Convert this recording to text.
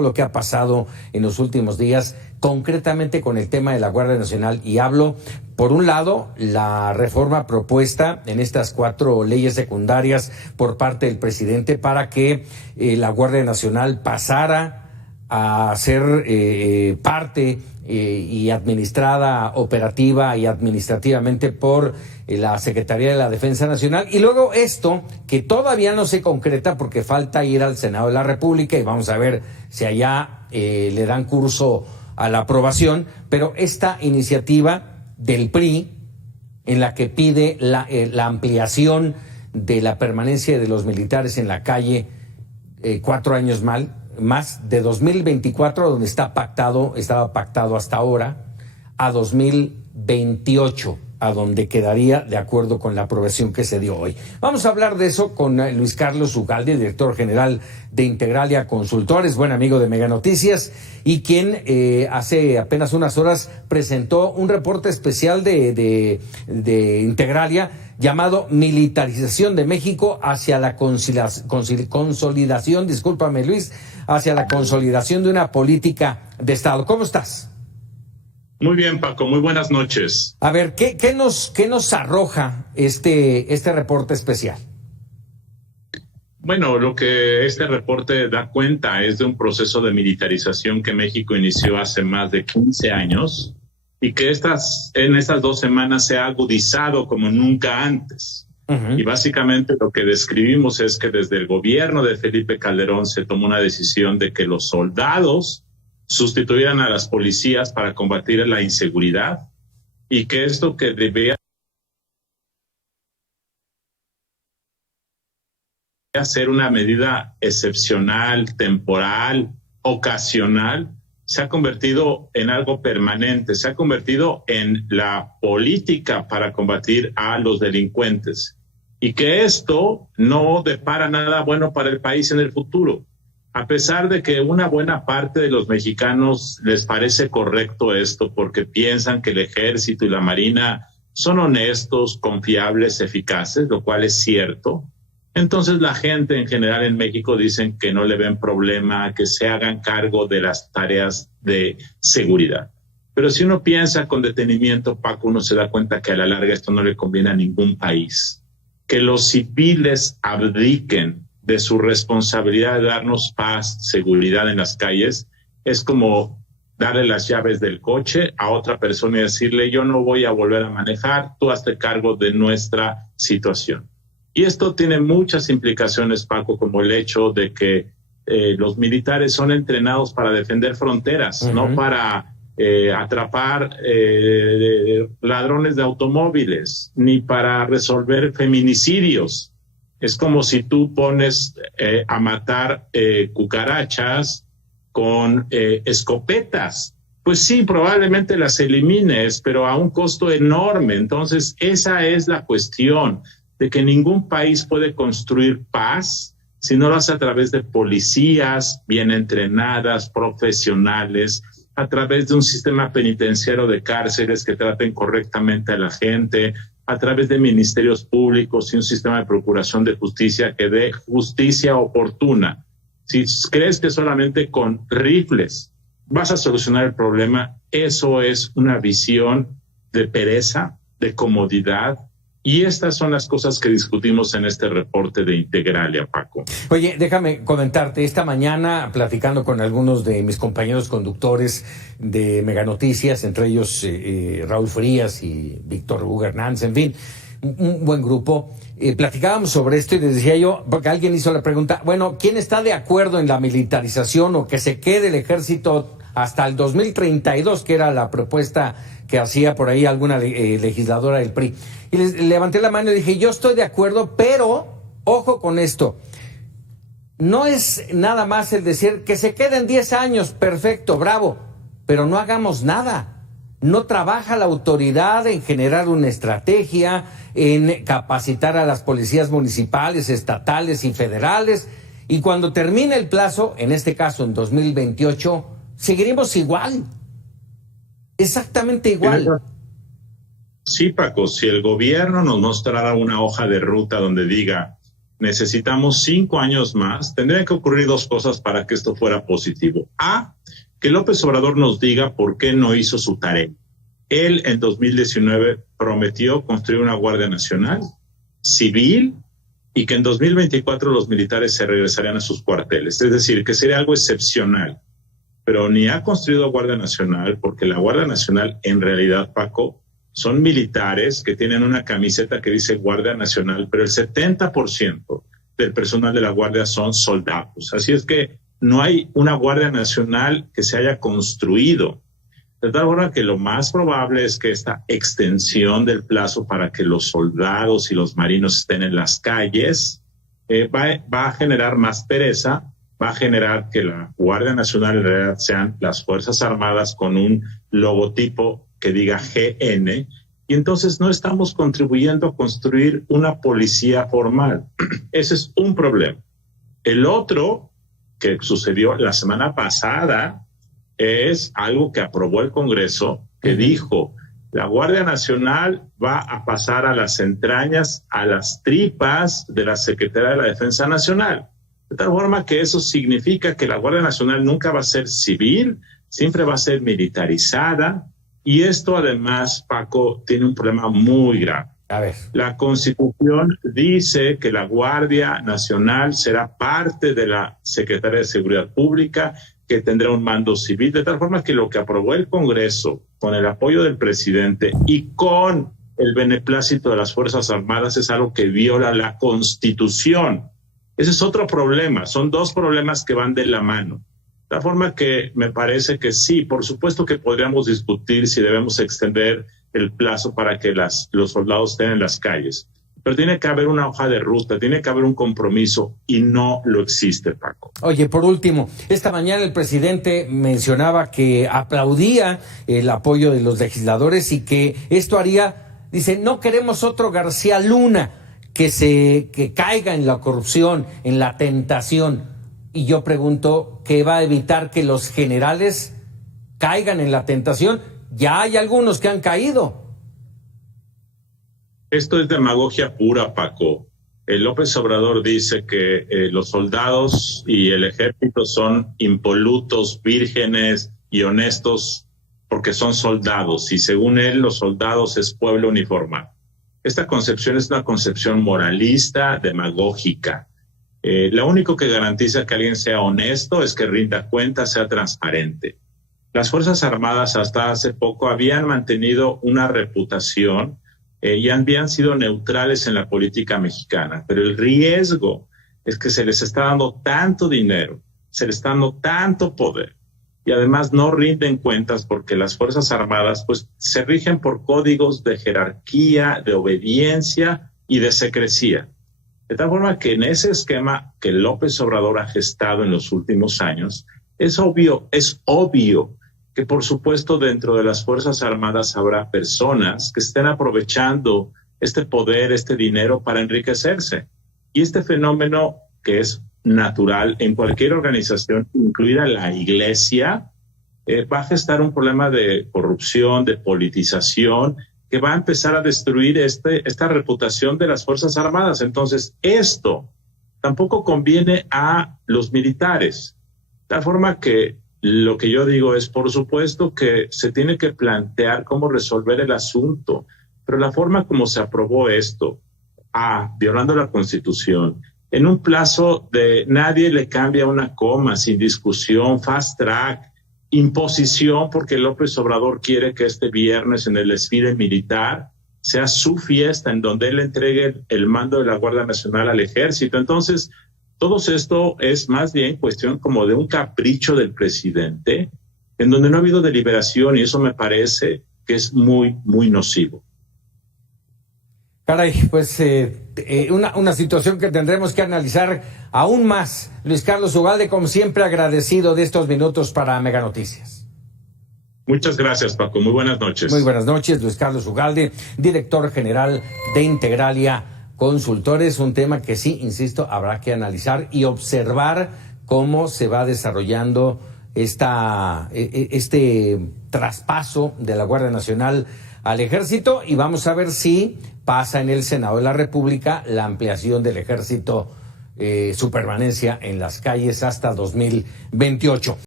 lo que ha pasado en los últimos días, concretamente con el tema de la Guardia Nacional. Y hablo, por un lado, la reforma propuesta en estas 4 leyes secundarias por parte del presidente para que la Guardia Nacional pasara a ser parte y administrada operativa y administrativamente por la Secretaría de la Defensa Nacional. Y luego esto, que todavía no se concreta porque falta ir al Senado de la República y vamos a ver si allá le dan curso a la aprobación, pero esta iniciativa del PRI en la que pide la ampliación de la permanencia de los militares en la calle 4 años más de 2024, donde estaba pactado hasta ahora, a 2028, a donde quedaría de acuerdo con la aprobación que se dio hoy. Vamos a hablar de eso con Luis Carlos Ugalde, director general de Integralia Consultores, buen amigo de Mega Noticias, y quien hace apenas unas horas presentó un reporte especial de Integralia llamado Militarización de México hacia la consolidación, discúlpame Luis, hacia la consolidación de una política de Estado. ¿Cómo estás? Muy bien, Paco, muy buenas noches. A ver, ¿qué nos arroja este reporte especial? Bueno, lo que este reporte da cuenta es de un proceso de militarización que México inició hace más de 15 años y que en estas 2 semanas se ha agudizado como nunca antes. Uh-huh. Y básicamente lo que describimos es que desde el gobierno de Felipe Calderón se tomó una decisión de que los soldados sustituyeran a las policías para combatir la inseguridad y que esto que debía ser una medida excepcional, temporal, ocasional, se ha convertido en algo permanente, se ha convertido en la política para combatir a los delincuentes y que esto no depara nada bueno para el país en el futuro. A pesar de que una buena parte de los mexicanos les parece correcto esto porque piensan que el ejército y la marina son honestos, confiables, eficaces, lo cual es cierto, entonces la gente en general en México dicen que no le ven problema a que se hagan cargo de las tareas de seguridad. Pero si uno piensa con detenimiento, Paco, uno se da cuenta que a la larga esto no le conviene a ningún país. Que los civiles abdiquen de su responsabilidad de darnos paz, seguridad en las calles, es como darle las llaves del coche a otra persona y decirle, yo no voy a volver a manejar, tú hazte cargo de nuestra situación. Y esto tiene muchas implicaciones, Paco, como el hecho de que los militares son entrenados para defender fronteras, uh-huh, no para atrapar ladrones de automóviles, ni para resolver feminicidios. Es como si tú pones a matar cucarachas con escopetas. Pues sí, probablemente las elimines, pero a un costo enorme. Entonces, esa es la cuestión de que ningún país puede construir paz si no lo hace a través de policías bien entrenadas, profesionales, a través de un sistema penitenciario de cárceles que traten correctamente a la gente, a través de ministerios públicos y un sistema de procuración de justicia que dé justicia oportuna. Si crees que solamente con rifles vas a solucionar el problema, eso es una visión de pereza, de comodidad, y estas son las cosas que discutimos en este reporte de Integralia, Paco. Oye, déjame comentarte, esta mañana platicando con algunos de mis compañeros conductores de Mega Noticias, entre ellos Raúl Frías y Víctor Hugo Hernández, en fin, un buen grupo, platicábamos sobre esto y les decía yo, porque alguien hizo la pregunta, bueno, ¿quién está de acuerdo en la militarización o que se quede el ejército hasta el 2032, que era la propuesta que hacía por ahí alguna legisladora del PRI? Y les levanté la mano y dije, yo estoy de acuerdo, pero ojo con esto, no es nada más el decir que se queden 10 años, perfecto, bravo, pero no hagamos nada. No trabaja la autoridad en generar una estrategia, en capacitar a las policías municipales, estatales y federales, y cuando termine el plazo, en este caso en 2028, seguiremos igual, exactamente igual. Sí, Paco, si el gobierno nos mostrara una hoja de ruta donde diga, necesitamos 5 años más. Tendrían que ocurrir 2 cosas para que esto fuera positivo. A, que López Obrador nos diga por qué no hizo su tarea. Él en 2019 prometió construir una Guardia Nacional civil y que en 2024 los militares se regresarían a sus cuarteles. Es decir, que sería algo excepcional. Pero ni ha construido Guardia Nacional, porque la Guardia Nacional en realidad, Paco, son militares que tienen una camiseta que dice Guardia Nacional, pero el 70% del personal de la Guardia son soldados. Así es que no hay una Guardia Nacional que se haya construido. De tal forma que lo más probable es que esta extensión del plazo para que los soldados y los marinos estén en las calles va a generar más pereza, va a generar que la Guardia Nacional en realidad sean las Fuerzas Armadas con un logotipo que diga GN, y entonces no estamos contribuyendo a construir una policía formal. Ese es un problema. El otro, que sucedió la semana pasada, es algo que aprobó el Congreso, que dijo, la Guardia Nacional va a pasar a las entrañas, a las tripas de la Secretaría de la Defensa Nacional. De tal forma que eso significa que la Guardia Nacional nunca va a ser civil, siempre va a ser militarizada, y esto además, Paco, tiene un problema muy grave. A ver. La Constitución dice que la Guardia Nacional será parte de la Secretaría de Seguridad Pública, que tendrá un mando civil, de tal forma que lo que aprobó el Congreso con el apoyo del presidente y con el beneplácito de las Fuerzas Armadas es algo que viola la Constitución. Ese es otro problema, son 2 problemas que van de la mano. De tal forma que me parece que sí, por supuesto que podríamos discutir si debemos extender el plazo para que los soldados estén en las calles. Pero tiene que haber una hoja de ruta, tiene que haber un compromiso y no lo existe, Paco. Oye, por último, esta mañana el presidente mencionaba que aplaudía el apoyo de los legisladores y que esto haría, dice, no queremos otro García Luna que caiga en la corrupción, en la tentación. Y yo pregunto, ¿qué va a evitar que los generales caigan en la tentación? Ya hay algunos que han caído. Esto es demagogia pura, Paco. López Obrador dice que los soldados y el ejército son impolutos, vírgenes y honestos porque son soldados, y según él los soldados es pueblo uniformado. Esta concepción es una concepción moralista, demagógica. Lo único que garantiza que alguien sea honesto es que rinda cuentas, sea transparente. Las Fuerzas Armadas hasta hace poco habían mantenido una reputación y habían sido neutrales en la política mexicana, pero el riesgo es que se les está dando tanto dinero, se les está dando tanto poder y además no rinden cuentas porque las Fuerzas Armadas pues se rigen por códigos de jerarquía, de obediencia y de secrecía. De tal forma que en ese esquema que López Obrador ha gestado en los últimos años, es obvio que por supuesto dentro de las Fuerzas Armadas habrá personas que estén aprovechando este poder, este dinero para enriquecerse. Y este fenómeno que es natural en cualquier organización, incluida la Iglesia, va a gestar un problema de corrupción, de politización, que va a empezar a destruir esta reputación de las Fuerzas Armadas. Entonces, esto tampoco conviene a los militares. De tal forma que lo que yo digo es, por supuesto, que se tiene que plantear cómo resolver el asunto, pero la forma como se aprobó esto, violando la Constitución, en un plazo de nadie le cambia una coma, sin discusión, fast track, imposición, porque López Obrador quiere que este viernes en el desfile militar sea su fiesta en donde él entregue el mando de la Guardia Nacional al Ejército. Entonces, todo esto es más bien cuestión como de un capricho del presidente, en donde no ha habido deliberación, y eso me parece que es muy, muy nocivo. Caray, pues una situación que tendremos que analizar aún más. Luis Carlos Ugalde, como siempre, agradecido de estos minutos para Mega Noticias. Muchas gracias, Paco. Muy buenas noches. Muy buenas noches, Luis Carlos Ugalde, director general de Integralia Consultores. Un tema que sí, insisto, habrá que analizar y observar cómo se va desarrollando este traspaso de la Guardia Nacional al Ejército, y vamos a ver si pasa en el Senado de la República la ampliación del ejército, su permanencia en las calles hasta 2028.